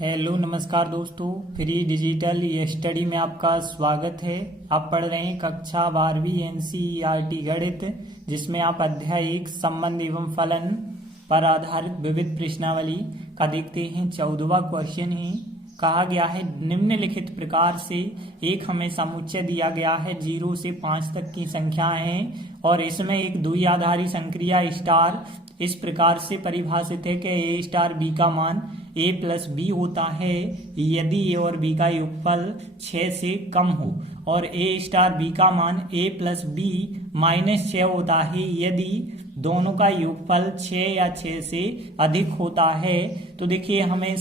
Hello नमस्कार दोस्तों, free digital study में आपका स्वागत है। आप पढ़ रहे हैं कक्षा 12वीं एनसीईआरटी गणित, जिसमें आप अध्याय 1 संबंध एवं फलन पर आधारित विविध प्रश्नावली का देखते हैं। 14वां क्वेश्चन है। कहा गया है निम्नलिखित प्रकार से एक हमें समुच्चय दिया गया है 0 से 5 तक की संख्याएं हैं और इसमें एक द्विआधारी संक्रिया स्टार इस प्रकार से परिभाषित है कि ए स्टार बी का मान ए प्लस बी होता है यदि ए और बी का योगफल 6 से कम हो, और ए स्टार बी का मान ए प्लस बी माइनस 6 होता है यदि दोनों का योगफल 6 या 6 से अधिक होता है। तो देखिए, हमें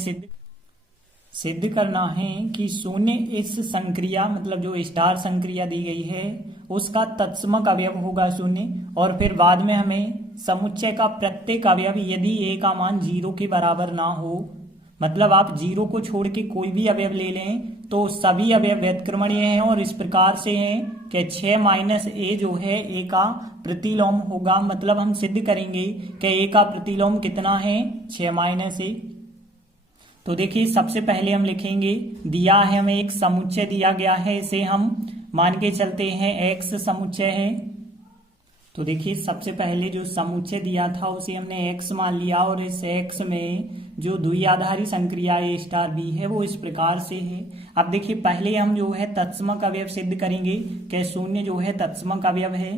सिद्ध करना है कि शून्य इस संक्रिया मतलब जो स्टार संक्रिया दी गई है उसका तत्समक अवयव होगा शून्य, और फिर बाद में हमें समुच्चय का प्रत्येक अवयव यदि ए का मान 0 के बराबर ना हो, मतलब आप 0 को छोड़ के कोई भी अवयव ले लें तो सभी अवयव व्युत्क्रमणीय हैं और इस प्रकार से हैं कि 6 माइनस ए जो है ए का प्रतिलोम होगा। मतलब हम सिद्ध करेंगे कि ए का प्रतिलोम कितना है, 6 माइनस ए। तो देखिए, सबसे पहले हम लिखेंगे, दिया है हमें एक समुच्चय दिया गया है, इसे हम मान के चलते हैं एक्स समुच्चय है। तो देखिए, सबसे पहले जो समुच्चय दिया था उसे हमने एक्स मान लिया और इस एक्स में जो द्विआधारी संक्रिया ए स्टार बी है वो इस प्रकार से है। अब देखिए, पहले हम जो है तत्समक अवयव सिद्ध करेंगे कि शून्य जो है तत्समक अवयव है।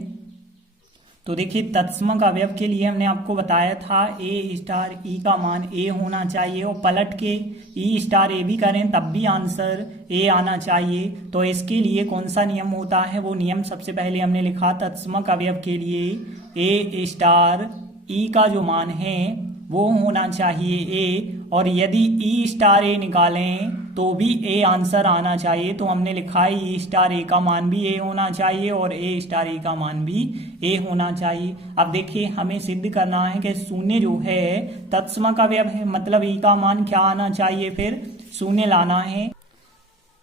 तो देखिए, तत्समक अवयव के लिए हमने आपको बताया था ए स्टार ई का मान ए होना चाहिए और पलट के ई स्टार ए भी करें तब भी आंसर ए आना चाहिए। तो इसके लिए कौन सा नियम होता है, वो नियम सबसे पहले हमने लिखा तत्समक अवयव के लिए ए स्टार ई का जो मान है वो होना चाहिए ए, और यदि ई स्टार ए निकालें तो भी ए आंसर आना चाहिए। तो हमने लिखा है ई स्टार ए का मान भी ए होना चाहिए और ए स्टार ए का मान भी ए होना चाहिए। अब देखिए, हमें सिद्ध करना है कि शून्य जो है तत्समक अवयव है, मतलब ई का मान क्या आना चाहिए, फिर शून्य लाना है।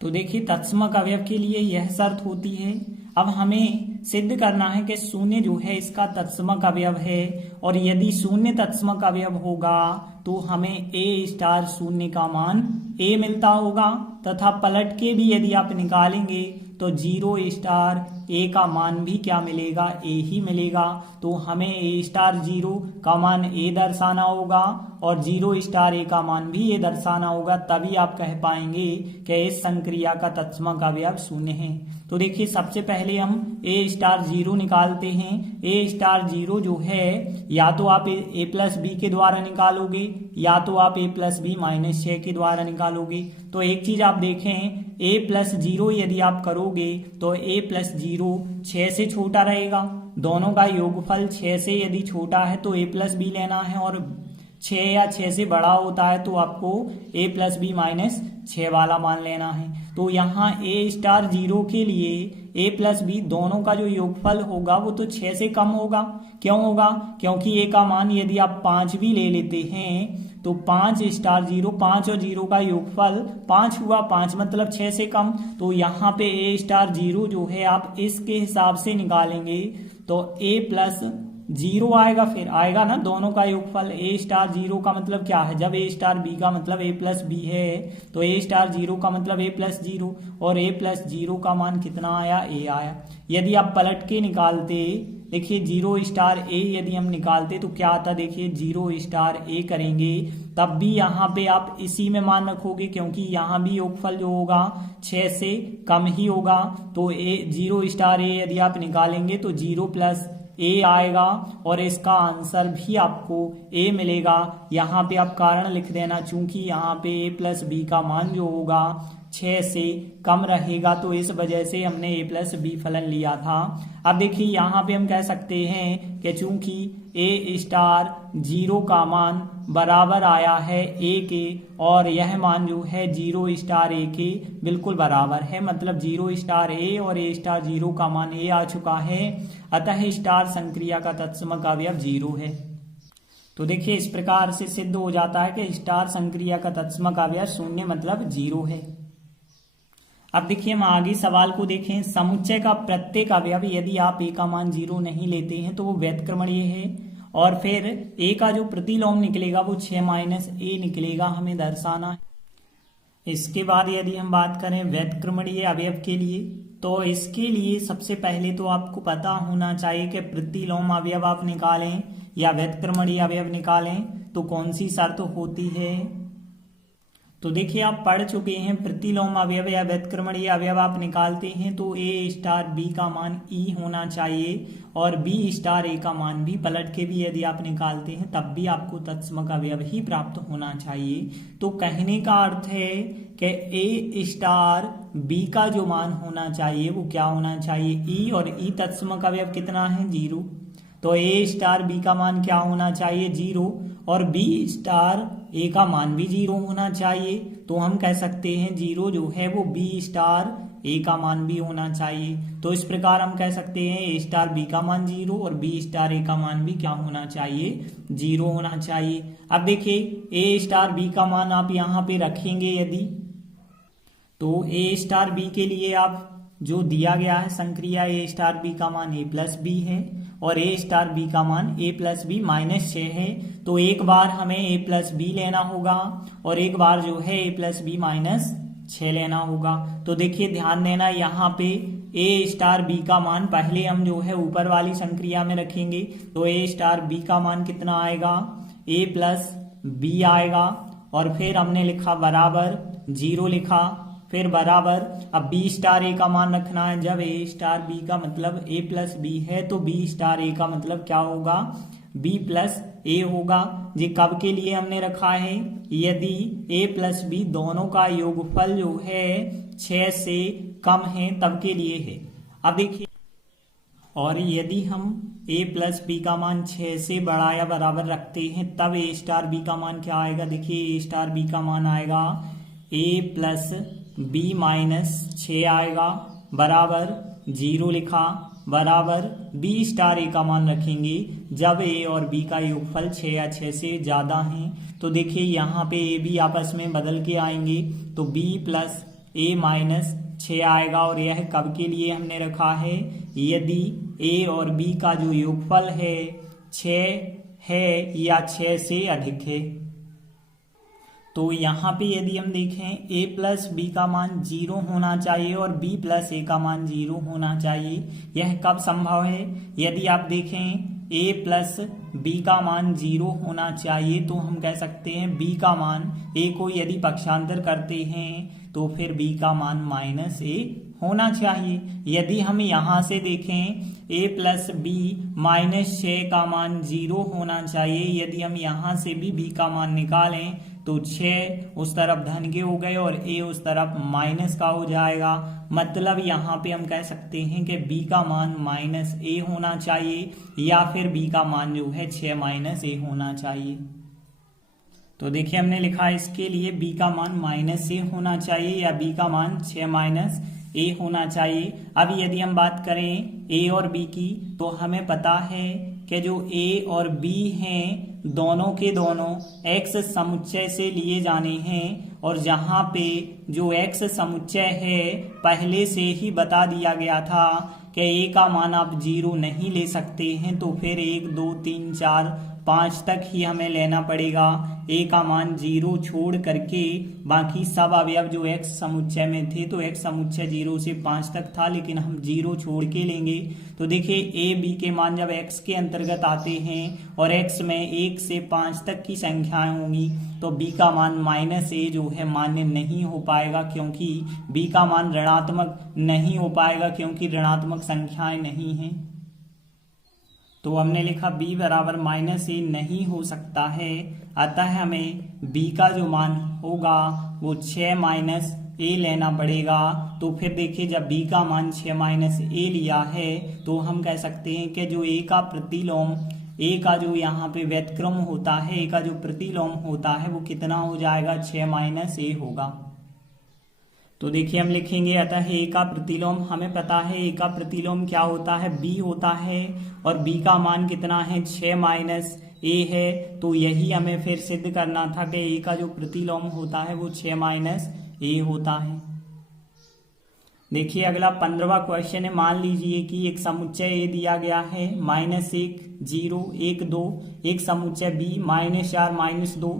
तो देखिए, तत्समक अवयव के लिए यह शर्त होती है। अब हमें सिद्ध करना है कि शून्य जो है इसका तत्समक अवयव है, और यदि शून्य तत्समक अवयव होगा तो हमें ए स्टार शून्य का मान ए मिलता होगा, तथा पलट के भी यदि आप निकालेंगे तो 0 स्टार ए का मान भी क्या मिलेगा, ए ही मिलेगा। तो हमें ए स्टार 0 का मान ए दर्शाना होगा और 0 स्टार ए का मान भी ए दर्शाना होगा, तभी आप कह पाएंगे कि इस संक्रिया का तत्समक अवयव शून्य है। तो देखिए, सबसे पहले हम ए स्टार 0 निकालते हैं। ए स्टार 0 जो है या तो आप ए प्लस बी के द्वारा निकालोगे या तो आप ए प्लस बी माइनस 6 के द्वारा निकालोगे। तो एक चीज आप देखें, ए प्लस 0 यदि आप करोगे तो ए प्लस 0 6 से छोटा रहेगा, दोनों का योगफल 6 से यदि छोटा है तो ए प्लस बी लेना है, और 6 या 6 से बड़ा होता है तो आपको ए प्लस बी माइनस 6 वाला मान लेना है। तो यहाँ ए स्टार 0 के लिए ए प्लस बी दोनों का जो योगफल होगा वो तो 6 से कम होगा। क्यों होगा? क्योंकि ए का मान यदि आप 5 भी ले लेते हैं तो 5 स्टार 0, 5 और 0 का योगफल 5 हुआ, 5 मतलब 6 से कम। तो यहाँ पे ए स्टार 0 जो है आप इसके हिसाब से निकालेंगे तो ए प्लस 0 आएगा, फिर आएगा ना दोनों का योगफल। ए स्टार 0 का मतलब क्या है, जब ए स्टार बी का मतलब ए प्लस बी है तो ए स्टार 0 का मतलब ए प्लस 0, और ए प्लस 0 का मान कितना आया, ए आया। यदि आप पलट के निकालते, देखिए 0 स्टार ए यदि हम निकालते तो क्या आता, देखिए 0 स्टार ए करेंगे तब भी यहाँ पे आप इसी में मान रखोगे, क्योंकि यहाँ भी योगफल जो होगा 6 से कम ही होगा। तो ए 0 स्टार ए यदि आप निकालेंगे तो 0 प्लस ए आएगा और इसका आंसर भी आपको ए मिलेगा। यहाँ पे आप कारण लिख देना, चूंकि यहाँ पे ए प्लस बी का मान जो होगा 6 से कम रहेगा, तो इस वजह से हमने ए प्लस बी फलन लिया था। अब देखिए, यहाँ पे हम कह सकते हैं कि चूंकि ए स्टार 0 का मान बराबर आया है ए के, और यह मान जो है 0 स्टार ए के बिल्कुल बराबर है, मतलब 0 स्टार ए और ए स्टार 0 का मान ए आ चुका है, अतः स्टार संक्रिया का तत्समक अवयव 0 है। तो देखिए, इस प्रकार से सिद्ध हो जाता है कि स्टार संक्रिया का तत्समक अवयव शून्य मतलब 0 है। अब देखिए, हम आगे सवाल को देखें। समुच्चय का प्रत्येक अवयव यदि आप ए का मान 0 नहीं लेते हैं तो वो व्युत्क्रमणीय है, और फिर ए का जो प्रतिलोम निकलेगा वो 6 माइनस ए निकलेगा, हमें दर्शाना है। इसके बाद यदि हम बात करें व्युत्क्रमणीय अवयव के लिए, तो इसके लिए सबसे पहले तो आपको पता होना चाहिए कि प्रतिलोम अवयव आप निकालें या व्युत्क्रमणीय अवयव निकालें तो कौन सी शर्त होती है। तो देखिए आप पढ़ चुके हैं, प्रतिलोम अवयव या व्युत्क्रमणीय अवयव आप निकालते हैं तो ए स्टार बी का मान ई होना चाहिए और बी स्टार ए का मान भी पलट के भी यदि आप निकालते हैं तब भी आपको तत्समक अवयव ही प्राप्त होना चाहिए। तो कहने का अर्थ है कि ए स्टार बी का जो मान होना चाहिए वो क्या होना चाहिए, ई, और ई तत्समक अवयव कितना है, 0। तो ए स्टार बी का मान क्या होना चाहिए, 0, और बी स्टार ए का मान भी 0 होना चाहिए। तो हम कह सकते हैं 0 जो है वो बी स्टार ए का मान भी होना चाहिए। तो इस प्रकार हम कह सकते हैं ए स्टार बी का मान 0 और बी स्टार ए का मान भी क्या होना चाहिए, 0 होना चाहिए। अब देखिए ए स्टार बी का मान आप यहाँ पे रखेंगे यदि, तो ए स्टार बी के लिए आप जो दिया गया है संक्रिया ए स्टार बी का मान ए प्लस बी है और ए स्टार बी का मान ए प्लस बी माइनस 6 है। तो एक बार हमें ए प्लस बी लेना होगा और एक बार जो है ए प्लस बी माइनस 6 लेना होगा। तो देखिए ध्यान देना यहाँ पे ए स्टार बी का मान पहले हम जो है ऊपर वाली संक्रिया में रखेंगे। तो ए स्टार बी का मान कितना आएगा, ए प्लस बी आएगा और फिर हमने लिखा बराबर 0 लिखा, फिर बराबर, अब बी स्टार ए का मान रखना है। जब ए स्टार बी का मतलब ए प्लस बी है तो बी स्टार ए का मतलब क्या होगा, बी प्लस ए होगा। ये कब के लिए हमने रखा है, यदि ए प्लस बी दोनों का योगफल जो है 6 से कम है तब के लिए है। अब देखिए, और यदि हम a प्लस बी का मान 6 से बड़ा या बराबर रखते हैं तब ए स्टार बी का मान क्या आएगा, देखिए ए स्टार बी का मान आएगा a प्लस बी माइनस 6 आएगा, बराबर 0 लिखा, बराबर बी स्टार ए का मान रखेंगे जब ए और बी का योगफल 6 या 6 से ज्यादा है। तो देखिए यहाँ पे ए बी आपस में बदल के आएंगे तो बी प्लस ए माइनस 6 आएगा और यह कब के लिए हमने रखा है, यदि ए और बी का जो योगफल है 6 है या 6 से अधिक है। तो यहाँ पे यदि हम देखें a प्लस बी का मान 0 होना चाहिए और b प्लस ए का मान 0 होना चाहिए। यह कब संभव है, यदि आप देखें a प्लस बी का मान 0 होना चाहिए तो हम कह सकते हैं b का मान, a को यदि पक्षांतर करते हैं तो फिर b का मान माइनस a होना चाहिए। यदि हम यहाँ से देखें a प्लस बी माइनस 6 का मान 0 होना चाहिए। यदि हम यहाँ से भी b का मान निकालें तो 6 उस तरफ धन के हो गए और a उस तरफ माइनस का हो जाएगा। मतलब यहाँ पे हम कह सकते हैं कि b का मान माइनस a होना चाहिए या फिर b का मान जो है 6 माइनस a होना चाहिए। तो देखिए हमने लिखा इसके लिए b का मान माइनस a होना चाहिए या b का मान 6 माइनस a होना चाहिए। अब यदि हम बात करें a और b की तो हमें पता है कि जो a और b हैं दोनों के दोनों x समुच्चय से लिए जाने हैं और जहाँ पे जो x समुच्चय है पहले से ही बता दिया गया था कि a का मान आप 0 नहीं ले सकते हैं तो फिर 1 2 3 4 5 तक ही हमें लेना पड़ेगा। a का मान 0 छोड़ करके बाकी सब अवयव जो x समुच्चय में थे तो x समुच्चय 0 से 5 तक था लेकिन हम 0 छोड़ के लेंगे। तो देखिए a b के मान जब x के अंतर्गत आते हैं और x में 1 से 5 तक की संख्याएं होंगी तो b का मान माइनस a जो है मान्य नहीं हो पाएगा, क्योंकि b का मान ऋणात्मक नहीं हो पाएगा क्योंकि ऋणात्मक संख्याएं नहीं हैं। तो हमने लिखा b बराबर माइनस a नहीं हो सकता है, अतः हमें b का जो मान होगा वो 6 माइनस a लेना पड़ेगा। तो फिर देखिए जब b का मान 6 माइनस a लिया है तो हम कह सकते हैं कि जो a का प्रतिलोम, a का जो यहाँ पे व्युत्क्रम होता है, a का जो प्रतिलोम होता है वो कितना हो जाएगा, 6 माइनस a होगा। तो देखिए हम लिखेंगे अतः a का प्रतिलोम, हमें पता है a का प्रतिलोम क्या होता है, b होता है और b का मान कितना है, 6 माइनस a है। तो यही हमें फिर सिद्ध करना था कि a का जो प्रतिलोम होता है वो 6 माइनस a होता है। देखिए अगला 15वां क्वेश्चन है। मान लीजिए कि एक समुच्चय a दिया गया है -1 0 1 2, एक समुच्चय b -4 -2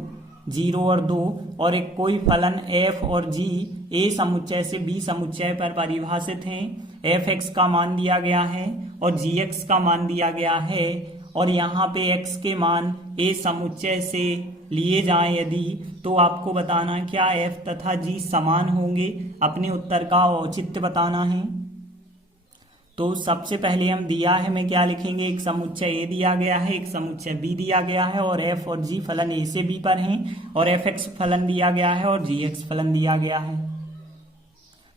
0 और 2, और एक कोई फलन f और g a समुच्चय से b समुच्चय पर परिभाषित हैं। f(x) का मान दिया गया है और gx का मान दिया गया है, और यहाँ पे x के मान a समुच्चय से लिए जाएं यदि, तो आपको बताना है क्या f तथा g समान होंगे। अपने उत्तर का औचित्य बताना है। तो सबसे पहले हम दिया है में क्या लिखेंगे, एक समुच्चय a दिया गया है, एक समुच्चय b दिया गया है, और f और g फलन a से b पर हैं, और fx फलन दिया गया है और gx फलन दिया गया है।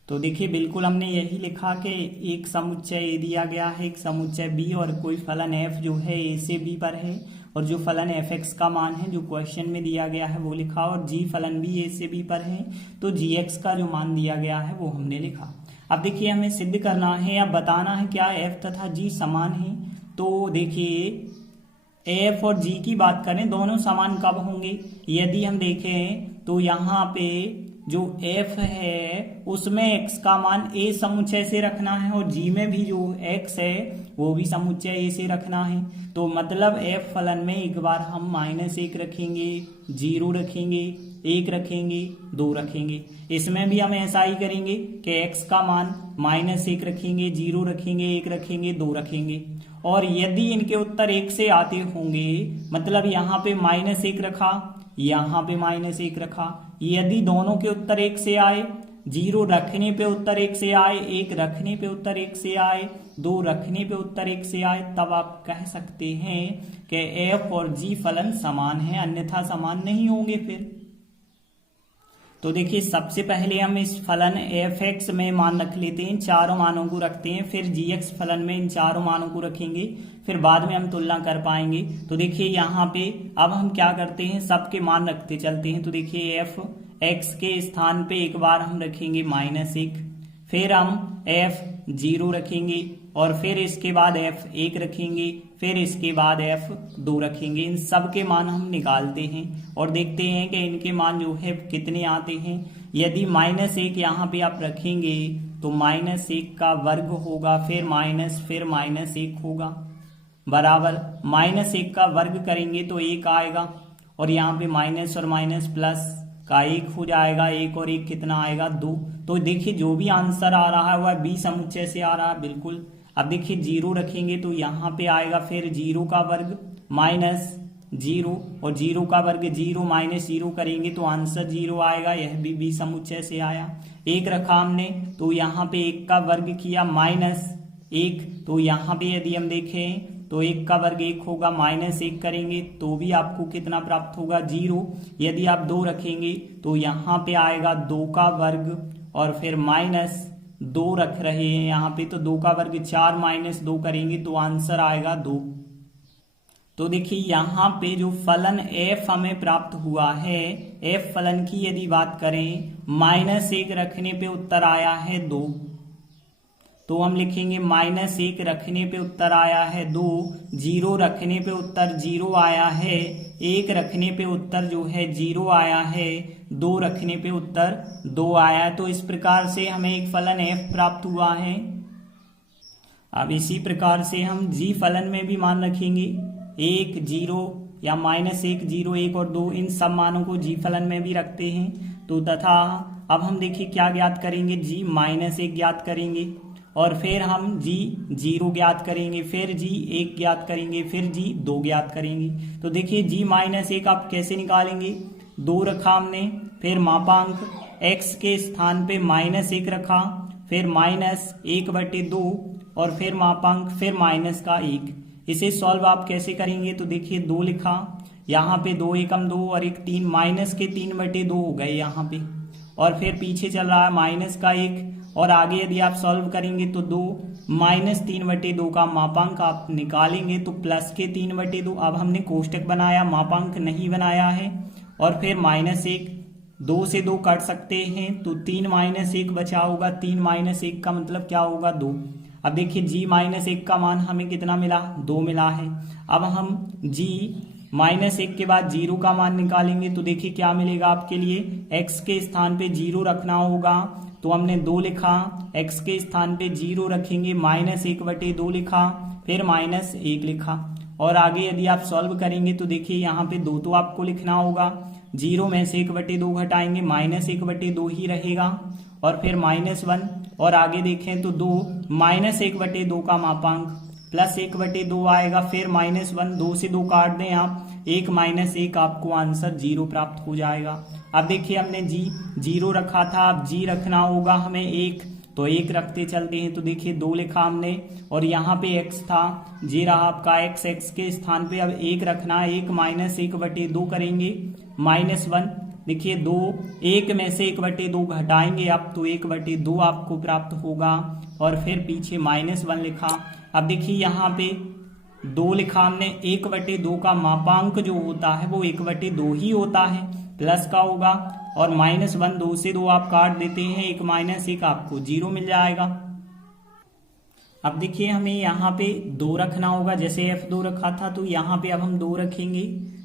तो देखिए बिल्कुल हमने यही लिखा कि एक समुच्चय a दिया गया है, एक समुच्चय b, और कोई फलन f जो है a से b पर है, और जो फलन fx का मान है जो क्वेश्चन में दिया गया है वो लिखा, और g फलन भी a से b पर है, तो gx का जो मान दिया गया है वो हमने लिखा। अब देखिए हमें सिद्ध करना है या बताना है क्या f तथा g समान है। तो देखिए f और g की बात करें, दोनों समान कब होंगे। यदि हम देखें तो यहाँ पे जो f है उसमें x का मान a समुच्चय से रखना है, और g में भी जो x है वो भी समुच्चय a से रखना है। तो मतलब f फलन में एक बार हम -1 रखेंगे, 0 रखेंगे, 1 रखेंगे, 2 रखेंगे। इसमें भी हम ऐसा ही करेंगे कि x का मान -1 रखेंगे, 0 रखेंगे, 1 रखेंगे, 2 रखेंगे। और यदि इनके उत्तर 1 से आते होंगे, मतलब यहाँ पे -1 रखा, यहाँ पे -1 रखा, यदि दोनों के उत्तर 1 से आए, 0 रखने पे उत्तर 1 से आए, 1 रखने पे उत्तर 1 से आए, 2 रखने पे उत्तर 1 से आए, तब आप कह सकते हैं कि f और g फलन समान है, अन्यथा समान नहीं होंगे फिर। तो देखिए सबसे पहले हम इस फलन f(x) में मान रख लेते हैं, चारों मानों को रखते हैं, फिर gx फलन में इन चारों मानों को रखेंगे, फिर बाद में हम तुलना कर पाएंगे। तो देखिए यहाँ पे अब हम क्या करते हैं, सबके मान रखते चलते हैं। तो देखिए f(x) के स्थान पे एक बार हम रखेंगे -1, फिर हम f(0) रखेंगे, और फिर इसके बाद f(1) रखेंगे, फिर इसके बाद f(2) रखेंगे। इन सब के मान हम निकालते हैं और देखते हैं कि इनके मान जो है कितने आते हैं। यदि -1 यहाँ पे आप रखेंगे तो -1 का वर्ग होगा, फिर -1 होगा, बराबर -1 का वर्ग करेंगे तो 1 आएगा, और यहाँ पे माइनस और माइनस प्लस का 1 हो जाएगा, 1 और 1 कितना आएगा, 2। तो देखिए जो भी आंसर आ रहा है वह b समुच्चय से आ रहा है बिल्कुल। अब देखिए 0 रखेंगे तो यहाँ पे आएगा फिर 0 का वर्ग -0, और 0 का वर्ग 0 -0 करेंगे तो आंसर 0 आएगा, यह भी b समुच्चय से आया। 1 रखा हमने तो यहाँ पे 1 का वर्ग किया -1, तो यहाँ पे यदि हम देखें तो 1 का वर्ग 1 होगा, -1 करेंगे तो भी आपको कितना प्राप्त होगा, 0। यदि आप 2 रखेंगे तो यहाँ पे आएगा 2 का वर्ग, और फिर -2 रख रहे हैं यहाँ पे, तो 2 का वर्ग 4 -2 करेंगे तो आंसर आएगा 2। तो देखिए यहाँ पे जो फलन f हमें प्राप्त हुआ है, f फलन की यदि बात करें, -1 रखने पे उत्तर आया है 2, तो हम लिखेंगे -1 रखने पे उत्तर आया है 2, 0 रखने पे उत्तर 0 आया है, 1 रखने पे उत्तर जो है 0 आया है, 2 रखने पे उत्तर 2 आया है। तो इस प्रकार से हमें एक फलन f प्राप्त हुआ है। अब इसी प्रकार से हम g फलन में भी मान रखेंगे, 1 0 या -1 0 1 और 2, इन सब मानों को g फलन में भी रखते हैं। तो तथा अब हम देखिए क्या ज्ञात करेंगे, g -1 ज्ञात करेंगे, और फिर हम g 0 ज्ञात करेंगे, फिर g 1 ज्ञात करेंगे, फिर g 2 ज्ञात करेंगे। तो देखिए g -1 आप कैसे निकालेंगे, 2 रखा हमने, फिर मापांक x के स्थान पे -1 रखा, फिर -1/2, और फिर मापांक फिर -1। इसे सॉल्व आप कैसे करेंगे, तो देखिए 2 लिखा, यहाँ पे 2 एकम 2 और 1 3, -3/2 हो गए यहाँ पे, और फिर पीछे चल रहा है -1, और आगे यदि आप सॉल्व करेंगे तो 2 -3/2 का मापांक आप निकालेंगे तो +3/2। अब हमने कोष्टक बनाया, मापांक नहीं बनाया है, और फिर -1, 2 से 2 काट सकते हैं तो 3 -1 बचा होगा, 3 -1 का मतलब क्या होगा, 2। अब देखिए g -1 का मान हमें कितना मिला, 2 मिला है। अब हम g -1 के बाद 0 का मान निकालेंगे तो देखिए क्या मिलेगा आपके लिए, x के स्थान पे 0 रखना होगा, तो हमने 2 लिखा, x के स्थान पे 0 रखेंगे, -1/2 लिखा, फिर -1 लिखा, और आगे यदि आप सॉल्व करेंगे तो देखिए यहाँ पे 2 तो आपको लिखना होगा, जीरो में से 1/2 घटाएंगे, -1/2 ही रहेगा। और फिर -1 और आगे देखें तो 2 -1/2 का मापांक +1/2 आएगा। फिर -1, 2 से 2 काट दें आप, 1 - 1 आपको आंसर 0 प्राप्त हो जाएगा। अब देखिए हमने जीरो रखा था, अब जी रखना होगा हमें 1, तो 1 रखते चलते हैं। तो देखिए 2 लिखा हमने और यहाँ पे x था, ये रहा आपका x के स्थान पे अब 1 रखना है। 1 - 1/2 करेंगे, -1 देखिए 2, 1 में से 1/2 घटाएंगे आप तो 1/2 आपको प्राप्त होगा। और फिर पीछे -1 लिखा। अब देखिए यहाँ पे 2 लिखा हमने, 1/2 का मापांक जो होता है वो 1/2 ही होता है, प्लस का होगा। और -1, 2 से 2 आप काट देते हैं, 1 - 1 आपको 0 मिल जाएगा। अब देखिए हमें यहाँ पे 2 रखना होगा, जैसे F2 रखा था तो यहाँ पे अब हम 2 रखेंगे।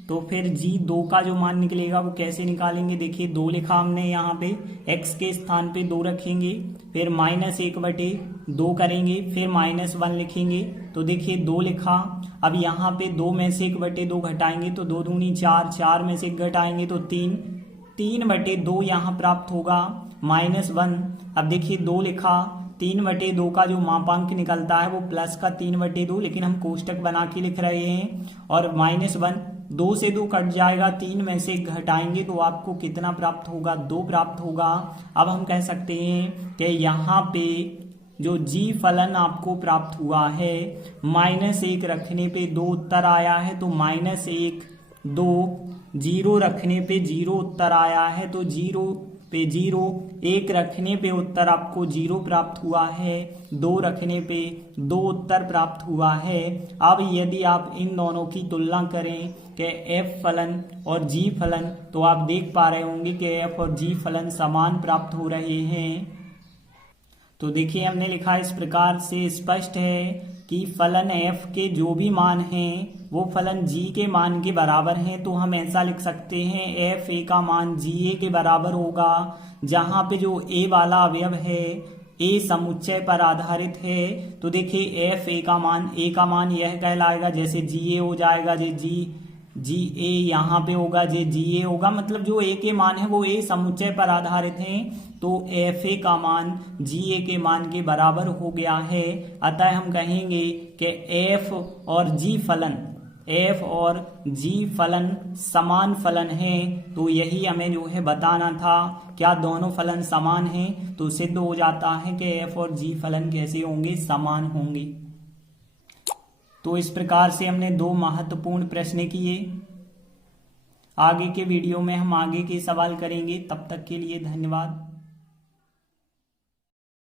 तो फिर G2 का जो मान निकलेगा वो कैसे निकालेंगे, देखिए 2 लिखा हमने, यहाँ पे x के स्थान पे 2 रखेंगे, फिर -1/2 करेंगे, फिर -1 लिखेंगे। तो देखिए 2 लिखा, अब यहाँ पे 2 में से 1/2 घटाएंगे तो 2 दूनी 4, 4 में से 1 घटाएंगे तो 3, 3/2 यहाँ प्राप्त होगा, -1। अब देखिए 2 लिखा, 3/2 का जो मापांक निकलता है वो प्लस का 3/2, लेकिन हम कोष्टक बना के लिख रहे हैं। और -1, 2 से 2 कट जाएगा, 3 में से 1 घटाएंगे तो आपको कितना प्राप्त होगा, 2 प्राप्त होगा। अब हम कह सकते हैं कि यहाँ पे जो जी फलन आपको प्राप्त हुआ है, -1 रखने पे 2 उत्तर आया है तो -1, 2, 0 रखने पे 0 उत्तर आया है तो 0 पे 0, 1 रखने पे उत्तर आपको 0 प्राप्त हुआ है, 2 रखने पे 2 उत्तर प्राप्त हुआ है। अब यदि आप इन दोनों की तुलना करें कि f फलन और g फलन, तो आप देख पा रहे होंगे कि f और g फलन समान प्राप्त हो रहे हैं। तो देखिए हमने लिखा इस प्रकार से स्पष्ट है कि फलन f के जो भी मान हैं वो फलन g के मान के बराबर हैं। तो हम ऐसा लिख सकते हैं f a का मान ga के बराबर होगा, जहाँ पे जो a वाला अवयव है a समुच्चय पर आधारित है। तो देखिए f a का मान यह कहलाएगा, जैसे ga हो जाएगा, जी ए यहाँ पे होगा, जे जी ए होगा, मतलब जो ए के मान है वो ए समुच्चय पर आधारित हैं। तो एफ ए का मान जी ए के मान के बराबर हो गया है। अतः हम कहेंगे कि एफ और जी फलन समान फलन हैं। तो यही हमें जो है बताना था, क्या दोनों फलन समान हैं, तो सिद्ध हो जाता है कि एफ और जी फलन कैसे होंगे, समान होंगे। तो इस प्रकार से हमने 2 महत्वपूर्ण प्रश्न किए। आगे के वीडियो में हम आगे के सवाल करेंगे। तब तक के लिए धन्यवाद।